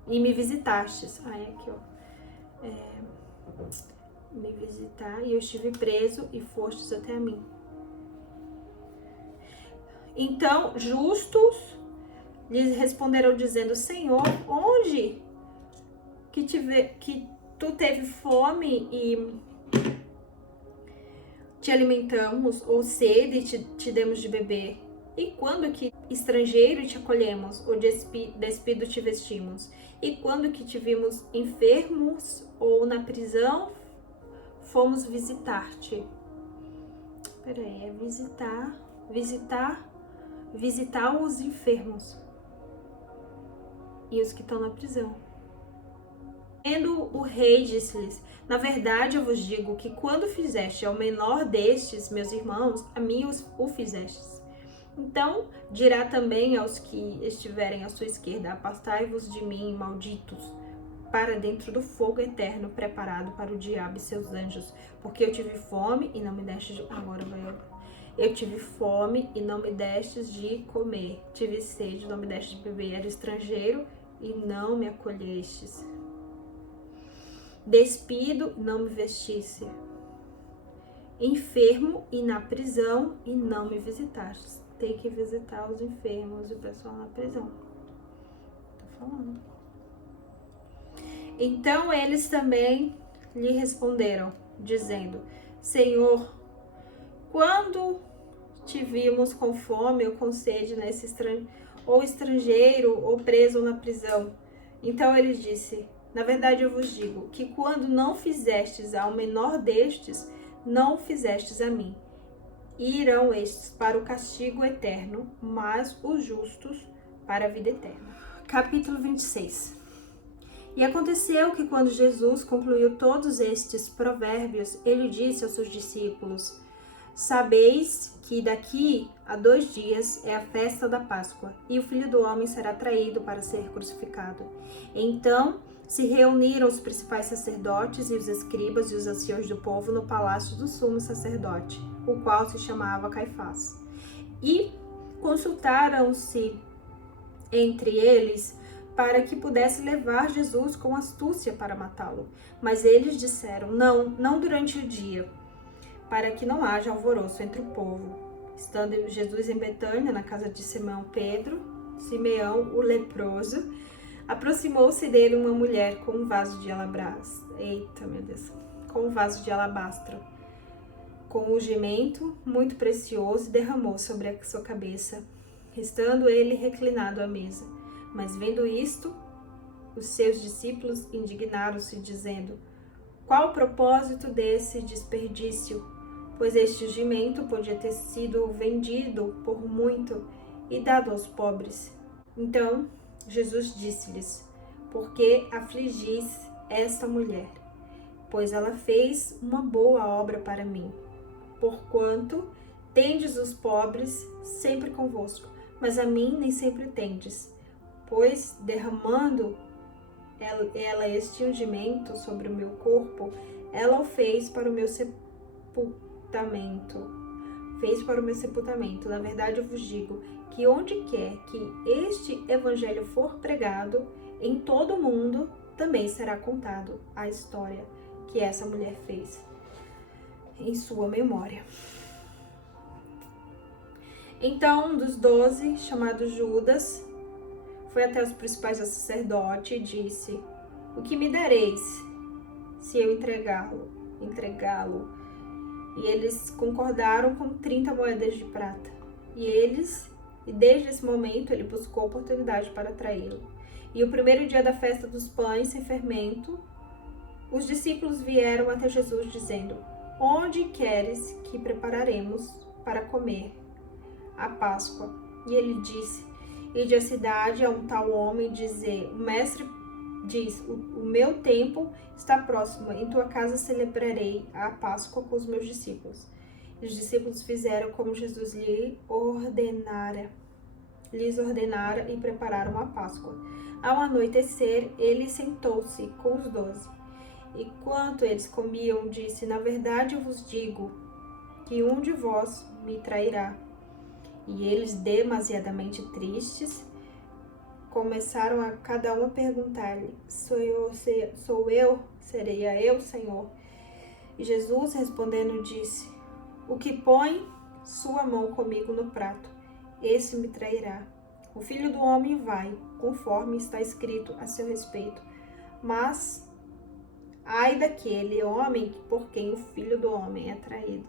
e me visitastes. Aqui, ó. Me visitar, e eu estive preso e fostes até a mim. Então, justos lhes responderão dizendo, Senhor, onde que tu teve fome e te alimentamos, ou sede e te demos de beber? E quando que estrangeiro te acolhemos, ou despido te vestimos? E quando que te vimos enfermos, ou na prisão, fomos visitar-te? Peraí, é visitar os enfermos e os que estão na prisão. Vendo o rei, disse-lhes, na verdade eu vos digo que quando fizeste ao menor destes, meus irmãos, a mim o fizestes. Então dirá também aos que estiverem à sua esquerda, apartai-vos de mim, malditos, para dentro do fogo eterno, preparado para o diabo e seus anjos, porque eu tive fome e não me destes de... Eu tive fome e não me destes de comer, tive sede e não me destes de beber, era estrangeiro e não me acolhestes, despido, não me vestisse, enfermo e na prisão e não me visitastes. Tem que visitar os enfermos e o pessoal na prisão. Tô falando. Então eles também lhe responderam, dizendo, Senhor, quando te vimos com fome ou com sede ou estrangeiro ou preso ou na prisão? Então ele disse, na verdade eu vos digo, que quando não fizestes ao menor destes, não fizestes a mim. E irão estes para o castigo eterno, mas os justos para a vida eterna. Capítulo 26. E aconteceu que quando Jesus concluiu todos estes provérbios, ele disse aos seus discípulos, Sabeis que daqui a 2 dias é a festa da Páscoa, e o Filho do Homem será traído para ser crucificado. Então se reuniram os principais sacerdotes e os escribas e os anciãos do povo no palácio do sumo sacerdote, o qual se chamava Caifás. E consultaram-se entre eles para que pudesse levar Jesus com astúcia para matá-lo. Mas eles disseram: não durante o dia, para que não haja alvoroço entre o povo. Estando Jesus em Betânia, na casa de Simão Pedro, Simeão, o leproso, aproximou-se dele uma mulher com um vaso de alabastro. Eita, meu Deus! Com um vaso de alabastro, com um ungimento muito precioso, e derramou sobre a sua cabeça, estando ele reclinado à mesa. Mas vendo isto, os seus discípulos indignaram-se, dizendo: qual o propósito desse desperdício? Pois este ungimento podia ter sido vendido por muito e dado aos pobres. Então Jesus disse-lhes: por que afligis esta mulher? Pois ela fez uma boa obra para mim. Porquanto tendes os pobres sempre convosco, mas a mim nem sempre tendes. Pois derramando ela este ungimento sobre o meu corpo, ela o fez para o meu sepultamento. Na verdade, eu vos digo que onde quer que este evangelho for pregado, em todo o mundo também será contado a história que essa mulher fez em sua memória. Então, um dos 12, chamado Judas, foi até os principais sacerdotes e disse: o que me dareis se eu entregá-lo? E eles concordaram com 30 moedas de prata. E desde esse momento ele buscou oportunidade para traí-lo. E o primeiro dia da festa dos pães sem fermento, os discípulos vieram até Jesus dizendo: onde queres que prepararemos para comer a Páscoa? E ele disse: ide à cidade a um tal homem dizer: o mestre diz, o meu tempo está próximo, em tua casa celebrarei a Páscoa com os meus discípulos. E os discípulos fizeram como Jesus lhes ordenara e prepararam a Páscoa. Ao anoitecer, ele sentou-se com os 12. E quanto eles comiam, disse: na verdade eu vos digo que um de vós me trairá. E eles, demasiadamente tristes, começaram a cada um a perguntar-lhe: sou eu? Seria eu, Senhor? E Jesus, respondendo, disse: o que põe sua mão comigo no prato, esse me trairá. O Filho do Homem vai, conforme está escrito a seu respeito. Mas ai daquele homem por quem o Filho do Homem é traído.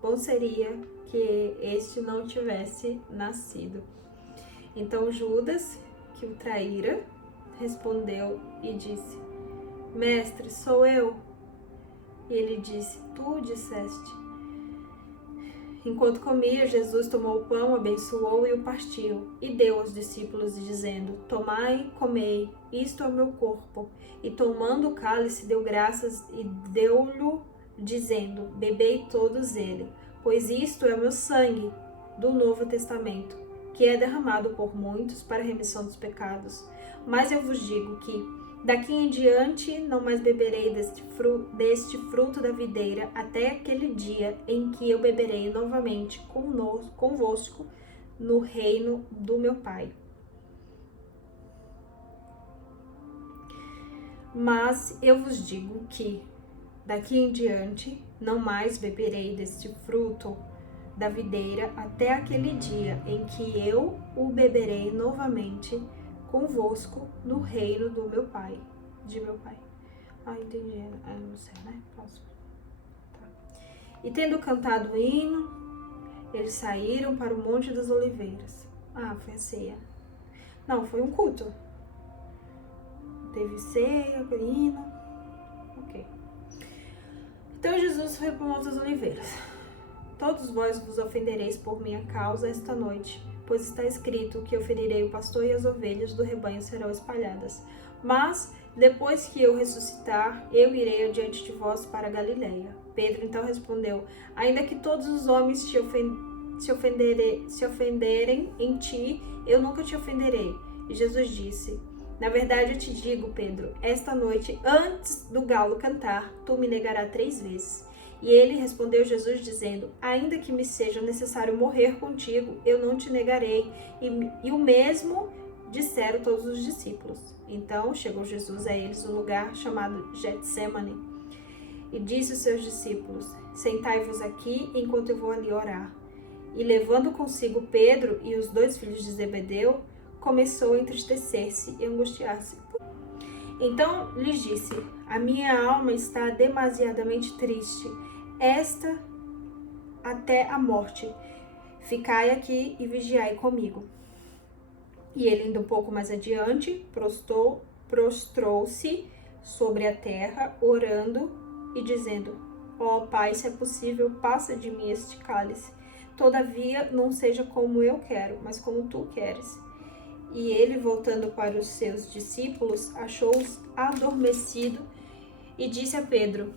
Bom seria que este não tivesse nascido. Então Judas, que o traíra, respondeu e disse: mestre, sou eu. E ele disse: tu disseste. Enquanto comia, Jesus tomou o pão, abençoou e o partiu, e deu aos discípulos, dizendo: tomai, comei, isto é o meu corpo. E tomando o cálice, deu graças e deu-lhe, dizendo: bebei todos ele, pois isto é o meu sangue do Novo Testamento, que é derramado por muitos para a remissão dos pecados. Mas eu vos digo que daqui em diante não mais beberei deste fruto da videira, até aquele dia em que eu beberei novamente convosco no reino do meu Pai. Mas eu vos digo que daqui em diante não mais beberei deste fruto da videira, até aquele dia em que eu o beberei novamente convosco no reino do meu Pai, de meu Pai. Entendi, não sei, né? Próximo. Tá. E tendo cantado o hino, eles saíram para o Monte das Oliveiras. Foi a ceia. Não, foi um culto. Teve ceia, hino. Ok. Então Jesus foi para o Monte das Oliveiras. Todos vós vos ofendereis por minha causa esta noite, pois está escrito que eu ferirei o pastor e as ovelhas do rebanho serão espalhadas. Mas, depois que eu ressuscitar, eu irei adiante de vós para a Galileia. Pedro então respondeu: ainda que todos os homens se ofenderem em ti, eu nunca te ofenderei. E Jesus disse: na verdade eu te digo, Pedro, esta noite, antes do galo cantar, tu me negarás 3 vezes. E ele respondeu Jesus dizendo: ainda que me seja necessário morrer contigo, eu não te negarei. E o mesmo disseram todos os discípulos. Então chegou Jesus a eles no lugar chamado Getsemane e disse aos seus discípulos: sentai-vos aqui enquanto eu vou ali orar. E levando consigo Pedro e os 2 filhos de Zebedeu, começou a entristecer-se e angustiar-se. Então lhes disse: a minha alma está demasiadamente triste, esta até a morte. Ficai aqui e vigiai comigo. E ele, indo um pouco mais adiante, prostrou-se sobre a terra, orando e dizendo: ó Pai, se é possível, passa de mim este cálice. Todavia, não seja como eu quero, mas como tu queres. E ele, voltando para os seus discípulos, achou-os adormecidos e disse a Pedro: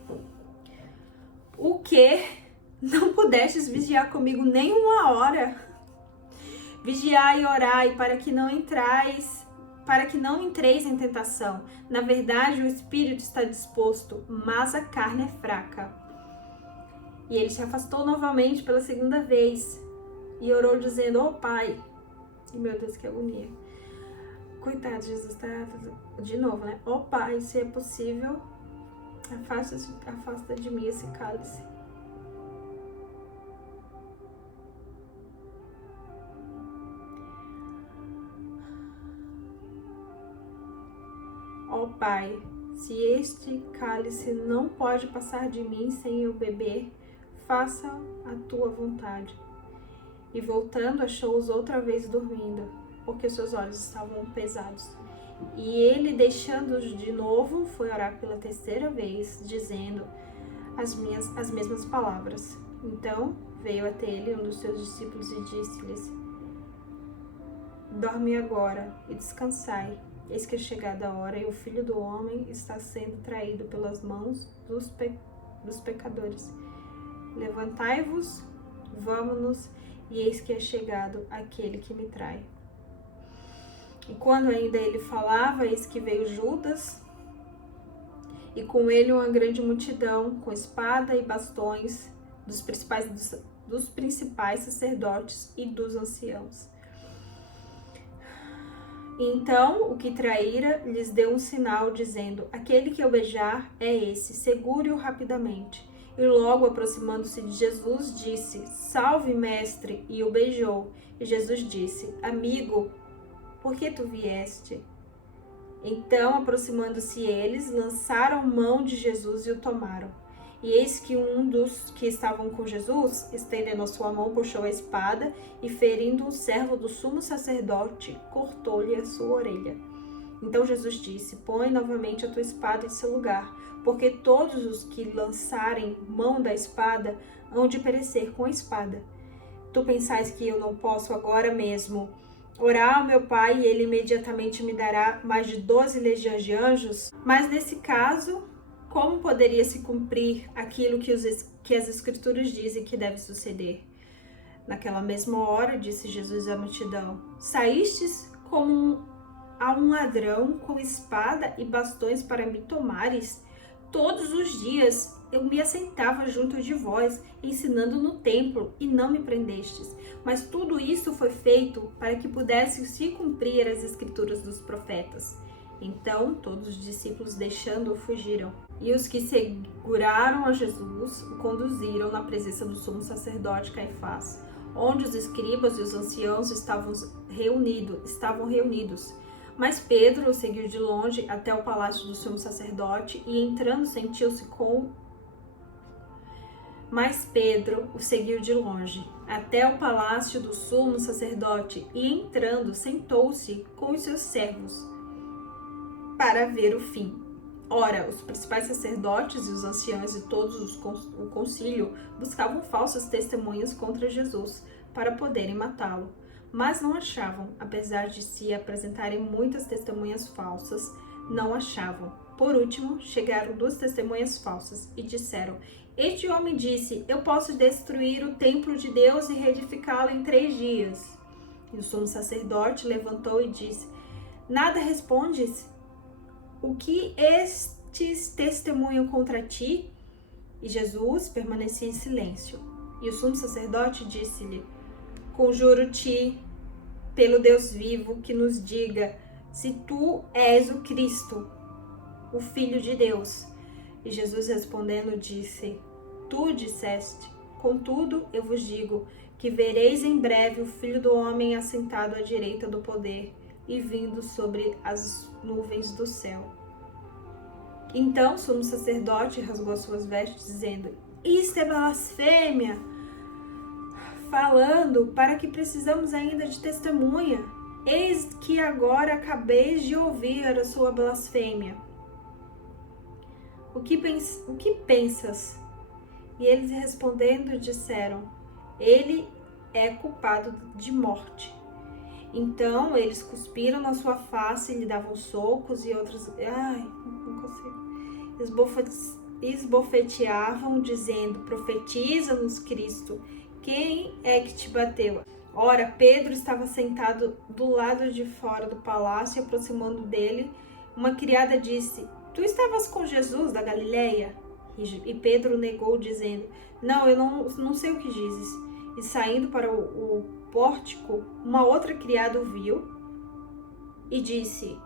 o que? Não pudestes vigiar comigo nem 1 hora? Vigiai e orai para que não entreis em tentação. Na verdade, o espírito está disposto, mas a carne é fraca. E ele se afastou novamente pela 2ª vez e orou dizendo: ó Pai. E meu Deus, que agonia. Coitado, Jesus está de novo, né? Ó Pai, se é possível, afasta de mim esse cálice. Ó Pai, se este cálice não pode passar de mim sem eu beber, faça a tua vontade. E voltando, achou-os outra vez dormindo, porque seus olhos estavam pesados. E ele, deixando-os de novo, foi orar pela 3ª vez, dizendo as mesmas palavras. Então veio até ele um dos seus discípulos e disse-lhes: dorme agora e descansai. Eis que é chegada a hora e o Filho do Homem está sendo traído pelas mãos dos pecadores. Levantai-vos, vamo-nos, e eis que é chegado aquele que me trai. E quando ainda ele falava, eis que veio Judas, e com ele uma grande multidão, com espada e bastões, dos principais sacerdotes e dos anciãos. Então o que traíra lhes deu um sinal, dizendo: aquele que eu beijar é esse, segure-o rapidamente. E logo, aproximando-se de Jesus, disse: salve, mestre, e o beijou. E Jesus disse: amigo, por que tu vieste? Então, aproximando-se eles, lançaram mão de Jesus e o tomaram. E eis que um dos que estavam com Jesus, estendendo a sua mão, puxou a espada e, ferindo um servo do sumo sacerdote, cortou-lhe a sua orelha. Então Jesus disse: põe novamente a tua espada em seu lugar, porque todos os que lançarem mão da espada hão de perecer com a espada. Tu pensais que eu não posso agora mesmo orar ao meu Pai e ele imediatamente me dará mais de 12 legiões de anjos? Mas nesse caso, como poderia se cumprir aquilo que as Escrituras dizem que deve suceder? Naquela mesma hora, disse Jesus à multidão: saístes como a um ladrão com espada e bastões para me tomares? Todos os dias eu me assentava junto de vós, ensinando no templo, e não me prendestes. Mas tudo isso foi feito para que pudessem se cumprir as Escrituras dos profetas. Então todos os discípulos, deixando-o, fugiram. E os que seguraram a Jesus o conduziram na presença do sumo sacerdote Caifás, onde os escribas e os anciãos estavam reunidos. Mas Pedro o seguiu de longe até o palácio do sumo sacerdote e, entrando, sentou-se com os seus servos para ver o fim. Ora, os principais sacerdotes e os anciãos e todos o concílio buscavam falsas testemunhas contra Jesus para poderem matá-lo, mas não achavam, apesar de se apresentarem muitas testemunhas falsas. não achavam. Por último, chegaram 2 testemunhas falsas e disseram: este homem disse: eu posso destruir o templo de Deus e reedificá-lo em 3 dias. E o sumo sacerdote levantou e disse: nada respondes? O que estes testemunham contra ti? E Jesus permanecia em silêncio. E o sumo sacerdote disse-lhe: conjuro-te pelo Deus vivo que nos diga se tu és o Cristo, o Filho de Deus. E Jesus respondendo disse: tu disseste, contudo eu vos digo que vereis em breve o Filho do Homem assentado à direita do poder e vindo sobre as nuvens do céu. Então o sumo sacerdote rasgou suas vestes, dizendo: isto é blasfêmia! Falando, para que precisamos ainda de testemunha? Eis que agora acabeis de ouvir a sua blasfêmia. O que pensas? E eles respondendo disseram: ele é culpado de morte. Então eles cuspiram na sua face e lhe davam socos e outros... não consigo. Esbofeteavam, dizendo: profetiza-nos, Cristo. Quem é que te bateu? Ora, Pedro estava sentado do lado de fora do palácio, e aproximando dele, uma criada disse: tu estavas com Jesus da Galileia? E Pedro negou, dizendo: não, eu não sei o que dizes. E saindo para o pórtico, uma outra criada o viu e disse: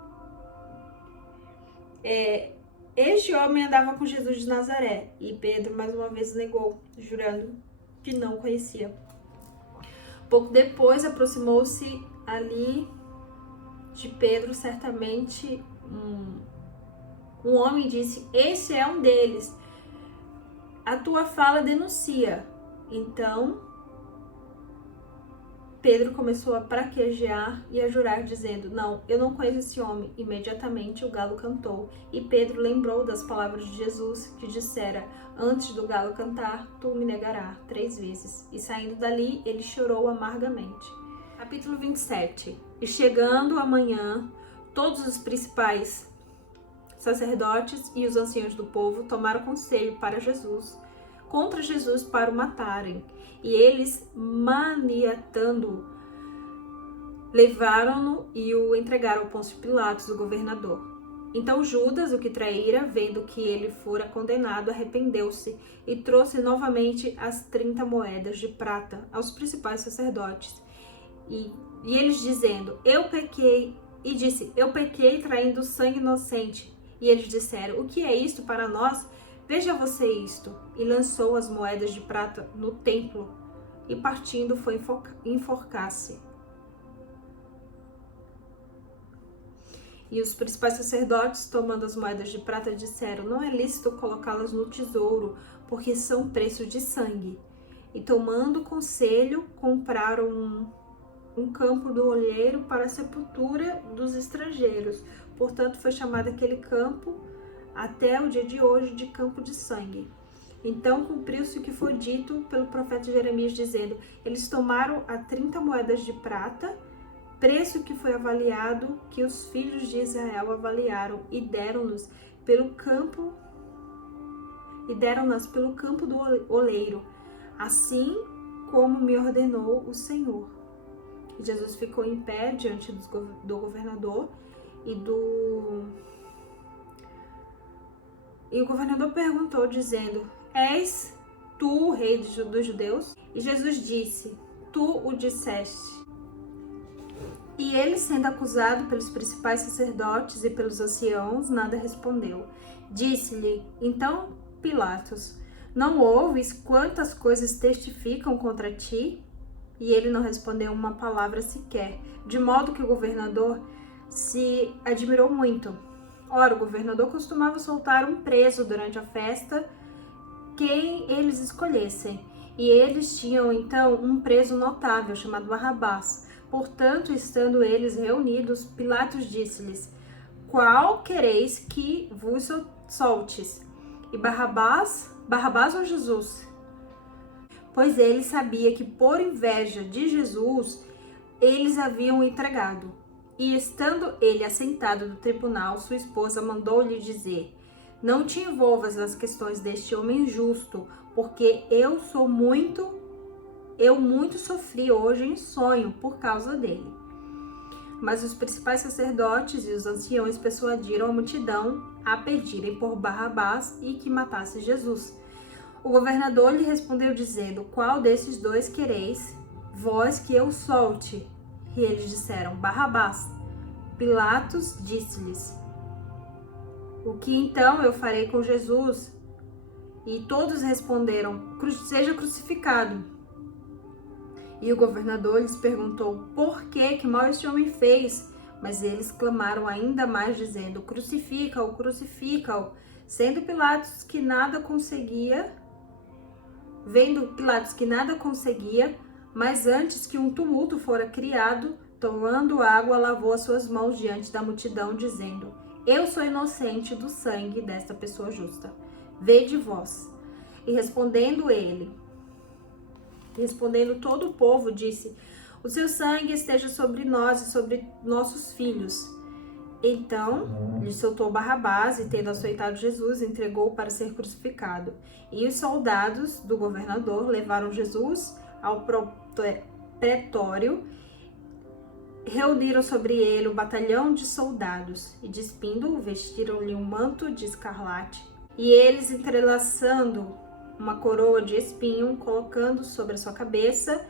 este homem andava com Jesus de Nazaré. E Pedro mais uma vez negou, jurando que não conhecia. Pouco depois aproximou-se ali de Pedro certamente um homem disse: esse é um deles, a tua fala denuncia. Então Pedro começou a praquejar e a jurar, dizendo: não, eu não conheço esse homem. Imediatamente o galo cantou, e Pedro lembrou das palavras de Jesus, que dissera: antes do galo cantar, tu me negarás 3 vezes. E saindo dali, ele chorou amargamente. Capítulo 27. E chegando a manhã, todos os principais sacerdotes e os anciãos do povo tomaram conselho contra Jesus para o matarem. E eles, maniatando-o, levaram-no e o entregaram ao Pôncio Pilatos, o governador. Então Judas, o que traíra, vendo que ele fora condenado, arrependeu-se e trouxe novamente as 30 moedas de prata aos principais sacerdotes. E eles dizendo: eu pequei, e disse: eu pequei traindo sangue inocente. E eles disseram: o que é isto para nós? Veja você isto. E lançou as moedas de prata no templo, e partindo foi enforcar-se. E os principais sacerdotes, tomando as moedas de prata, disseram: não é lícito colocá-las no tesouro, porque são preço de sangue. E tomando conselho, compraram um campo do olheiro para a sepultura dos estrangeiros. Portanto, foi chamado aquele campo até o dia de hoje de campo de sangue. Então cumpriu-se o que foi dito pelo profeta Jeremias, dizendo: eles tomaram a 30 moedas de prata, preço que foi avaliado, que os filhos de Israel avaliaram, e deram-nas pelo campo do oleiro, assim como me ordenou o Senhor. E Jesus ficou em pé diante do governador e o governador perguntou, dizendo: és tu o rei dos judeus? E Jesus disse: tu o disseste. E ele, sendo acusado pelos principais sacerdotes e pelos anciãos, nada respondeu. Disse-lhe então Pilatos: não ouves quantas coisas testificam contra ti? E ele não respondeu uma palavra sequer, de modo que o governador se admirou muito. Ora, o governador costumava soltar um preso durante a festa, quem eles escolhessem. E eles tinham então um preso notável, chamado Barrabás. Portanto, estando eles reunidos, Pilatos disse-lhes: qual quereis que vos soltes? E Barrabás ou Jesus? Pois ele sabia que por inveja de Jesus, eles haviam entregado. E estando ele assentado no tribunal, sua esposa mandou-lhe dizer: não te envolvas nas questões deste homem justo, porque eu muito sofri hoje em sonho por causa dele. Mas os principais sacerdotes e os anciões persuadiram a multidão a pedirem por Barrabás e que matasse Jesus. O governador lhe respondeu dizendo: qual desses dois quereis vós que eu solte? E eles disseram: Barrabás. Pilatos disse-lhes: o que então eu farei com Jesus? E todos responderam: seja crucificado. E o governador lhes perguntou: por que mal este homem fez? Mas eles clamaram ainda mais, dizendo: crucifica-o, crucifica-o. Vendo Pilatos que nada conseguia, mas antes que um tumulto fora criado, tomando água, lavou as suas mãos diante da multidão, dizendo: eu sou inocente do sangue desta pessoa justa. Vede vós. E respondendo todo o povo, disse: o seu sangue esteja sobre nós e sobre nossos filhos. Então lhe soltou Barrabás e, tendo açoitado Jesus, entregou-o para ser crucificado. E os soldados do governador levaram Jesus ao pretório, reuniram sobre ele o batalhão de soldados e, despindo-o, vestiram-lhe um manto de escarlate. E eles, entrelaçando uma coroa de espinho, colocando sobre a sua cabeça,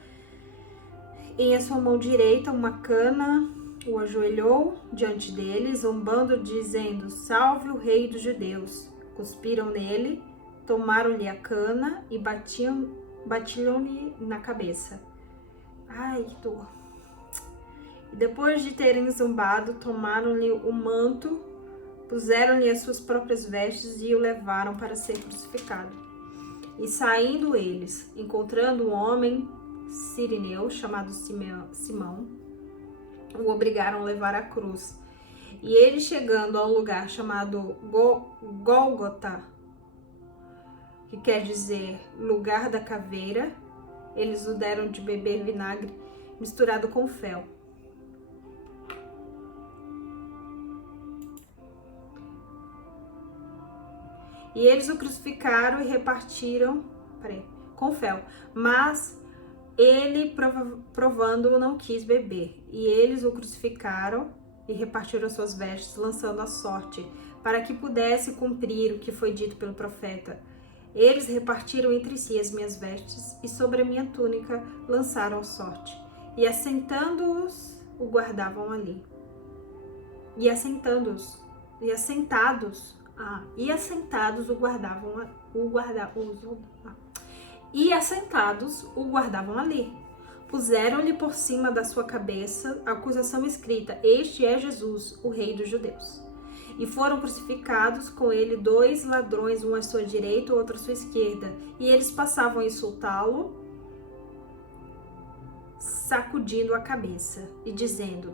em a sua mão direita uma cana, o ajoelhou diante deles, zombando, dizendo: salve o rei dos judeus. Cuspiram nele, tomaram-lhe a cana e batiam-lhe na cabeça. Ai, que dor! E depois de terem zombado, tomaram-lhe o manto, puseram-lhe as suas próprias vestes e o levaram para ser crucificado. E saindo eles, encontrando um homem cirineu chamado Simão, o obrigaram a levar a cruz. E ele, chegando a um lugar chamado Gólgota, que quer dizer lugar da caveira, eles o deram de beber vinagre misturado com fel. E eles o crucificaram e repartiram com fel, mas ele, provando-o, não quis beber. E eles o crucificaram e repartiram as suas vestes, lançando a sorte, para que pudesse cumprir o que foi dito pelo profeta: eles repartiram entre si as minhas vestes, e sobre a minha túnica lançaram a sorte. E assentados o guardavam ali. E assentados o guardavam ali. Puseram-lhe por cima da sua cabeça a acusação escrita: este é Jesus, o rei dos judeus. E foram crucificados com ele 2 ladrões, um à sua direita, o outro à sua esquerda. E eles passavam a insultá-lo, sacudindo a cabeça e dizendo: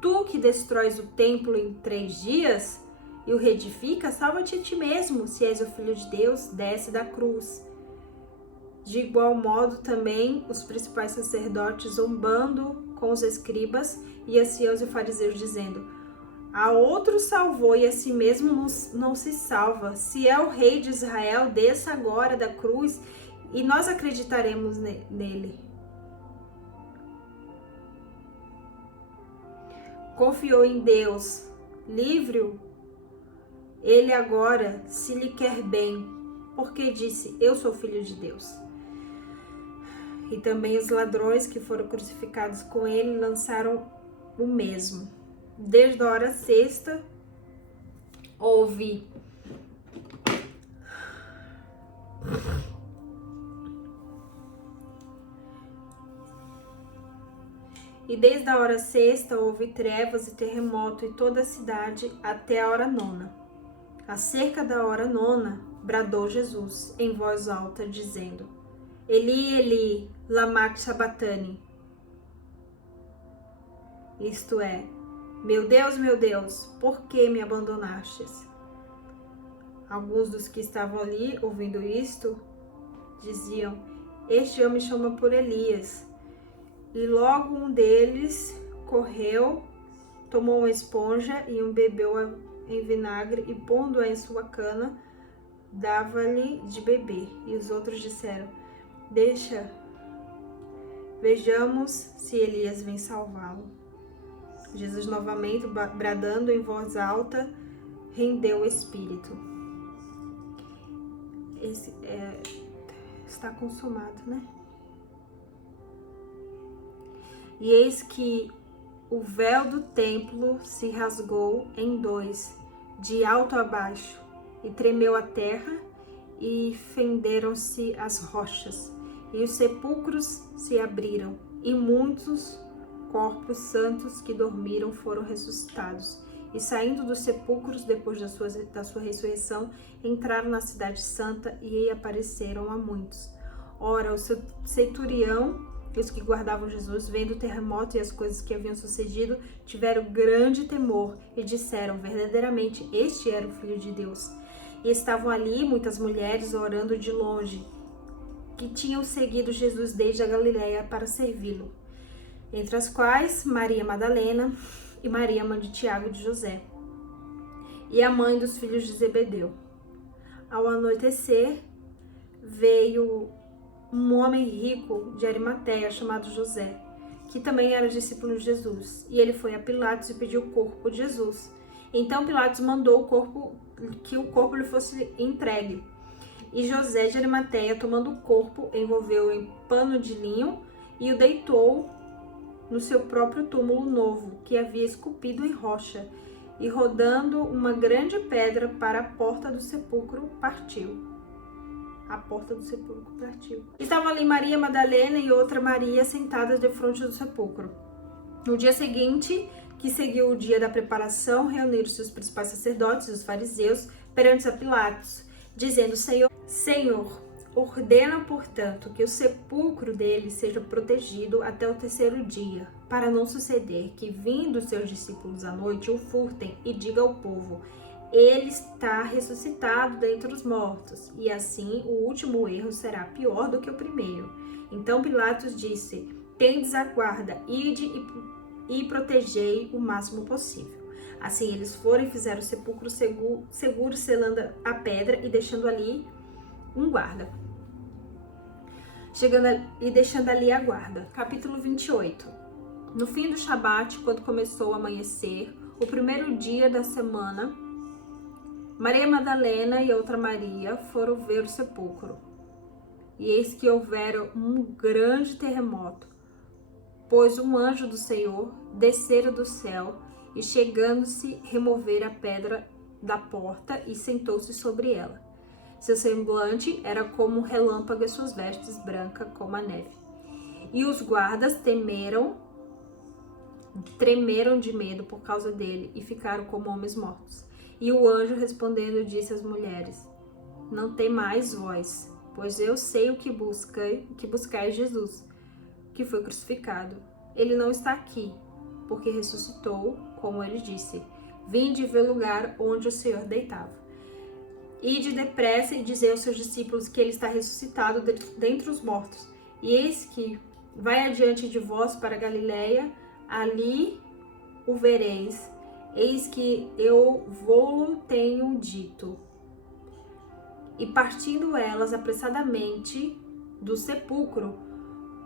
tu que destróis o templo em 3 dias e o reedifica, salva-te a ti mesmo. Se és o Filho de Deus, desce da cruz. De igual modo também os principais sacerdotes, zombando com os escribas e anciãos e fariseus, dizendo: a outro salvou e a si mesmo não se salva. Se é o rei de Israel, desça agora da cruz e nós acreditaremos nele. Confiou em Deus, livre-o ele agora, se lhe quer bem, porque disse: eu sou filho de Deus. E também os ladrões que foram crucificados com ele lançaram o mesmo. Desde a hora sexta, houve trevas e terremoto em toda a cidade até a hora 9. Acerca da hora 9, bradou Jesus em voz alta, dizendo: Eli, Eli, lama sabachthani. Isto é: meu Deus, por que me abandonastes? Alguns dos que estavam ali ouvindo isto diziam: este homem chama por Elias. E logo um deles correu, tomou uma esponja e embebeu-a em vinagre e, pondo-a em sua cana, dava-lhe de beber. E os outros disseram: Deixa, vejamos se Elias vem salvá-lo. Jesus, novamente, bradando em voz alta, rendeu o espírito. Está consumado, né? E eis que o véu do templo se rasgou em dois, de alto a baixo, e tremeu a terra, e fenderam-se as rochas, e os sepulcros se abriram, e muitos corpos santos que dormiram foram ressuscitados. E saindo dos sepulcros, depois da sua ressurreição, entraram na cidade santa e apareceram a muitos. Ora, o centurião e os que guardavam Jesus, vendo o terremoto e as coisas que haviam sucedido, tiveram grande temor e disseram: verdadeiramente, este era o Filho de Deus. E estavam ali muitas mulheres orando de longe, que tinham seguido Jesus desde a Galiléia para servi-lo, entre as quais Maria Madalena e Maria, mãe de Tiago e de José, e a mãe dos filhos de Zebedeu. Ao anoitecer, veio um homem rico de Arimateia, chamado José, que também era discípulo de Jesus, e ele foi a Pilatos e pediu o corpo de Jesus. Então Pilatos mandou que o corpo lhe fosse entregue. E José de Arimateia, tomando o corpo, envolveu-o em pano de linho e o deitou no seu próprio túmulo novo, que havia esculpido em rocha, e rodando uma grande pedra para a porta do sepulcro, partiu. A porta do sepulcro partiu. Estavam ali Maria Madalena e outra Maria sentadas defronte do sepulcro. No dia seguinte, que seguiu o dia da preparação, reuniram-se os principais sacerdotes e os fariseus perante a Pilatos, dizendo: Senhor, ordena, portanto, que o sepulcro dele seja protegido até o terceiro dia, para não suceder que, vindo seus discípulos à noite, o furtem e diga ao povo: ele está ressuscitado dentre os mortos, e assim o último erro será pior do que o primeiro. Então Pilatos disse: tendes a guarda, ide e protegei o máximo possível. Assim eles foram e fizeram o sepulcro seguro, selando a pedra e deixando ali um guarda. Deixando ali a guarda. Capítulo 28. No fim do Shabat, quando começou a amanhecer, o primeiro dia da semana, Maria Madalena e outra Maria foram ver o sepulcro. E eis que houvera um grande terremoto, pois um anjo do Senhor descera do céu e, chegando-se, removera a pedra da porta e sentou-se sobre ela. Seu semblante era como um relâmpago e suas vestes brancas como a neve. E os guardas tremeram de medo por causa dele e ficaram como homens mortos. E o anjo, respondendo, disse às mulheres: não temais vós, pois eu sei o que buscais Jesus, que foi crucificado. Ele não está aqui, porque ressuscitou, como ele disse. Vinde ver o lugar onde o Senhor deitava. Ide depressa e dizei aos seus discípulos que ele está ressuscitado dentre os mortos. E eis que vai adiante de vós para Galiléia, ali o vereis. Eis que eu vou-lo tenho dito. E partindo elas apressadamente do sepulcro,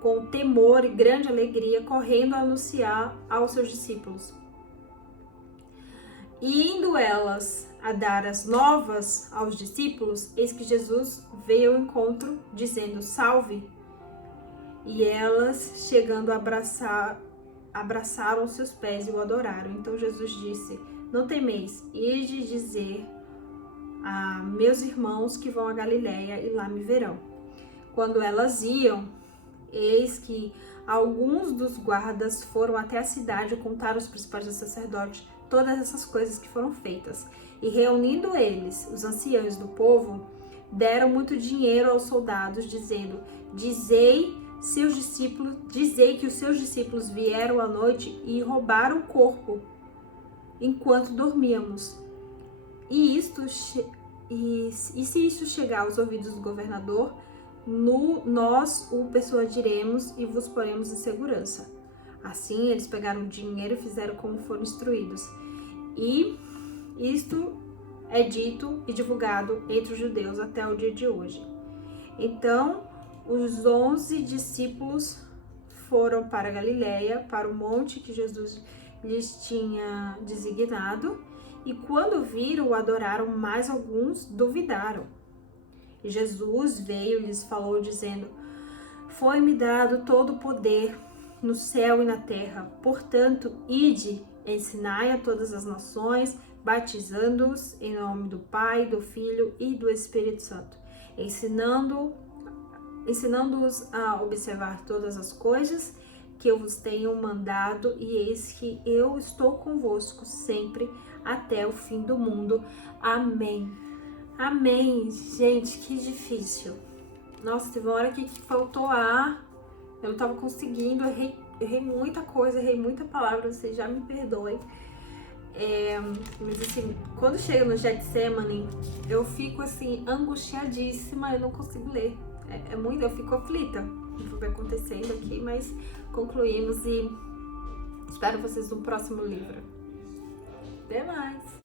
com temor e grande alegria, correndo a anunciar aos seus discípulos. E indo elas a dar as novas aos discípulos, eis que Jesus veio ao encontro, dizendo: salve! E elas, chegando a abraçaram seus pés e o adoraram. Então Jesus disse: não temeis, ide dizer a meus irmãos que vão a Galiléia e lá me verão. Quando elas iam, eis que alguns dos guardas foram até a cidade e contaram aos principais sacerdotes todas essas coisas que foram feitas. E reunindo eles, os anciãos do povo, deram muito dinheiro aos soldados, dizendo: dizei que os seus discípulos vieram à noite e roubaram o corpo enquanto dormíamos. E se isso chegar aos ouvidos do governador, nós o persuadiremos e vos poremos em segurança. Assim, eles pegaram o dinheiro e fizeram como foram instruídos. E isto é dito e divulgado entre os judeus até o dia de hoje. Então, os 11 discípulos foram para Galiléia, para o monte que Jesus lhes tinha designado, e quando viram, o adoraram, mas alguns duvidaram. E Jesus veio e lhes falou, dizendo: foi-me dado todo o poder no céu e na terra. Portanto, ide, ensinai a todas as nações, batizando-os em nome do Pai, do Filho e do Espírito Santo, ensinando-os a observar todas as coisas que eu vos tenho mandado, e eis que eu estou convosco sempre até o fim do mundo. Amém. Amém. Gente, que difícil. Nossa, teve uma hora que faltou ar, eu não tava conseguindo, errei muita coisa, errei muita palavra, vocês já me perdoem. Mas assim, quando chega no Getsemane, eu fico assim, angustiadíssima, eu não consigo ler. Eu fico aflita o que vai acontecendo aqui, mas concluímos e espero vocês no próximo livro. Até mais!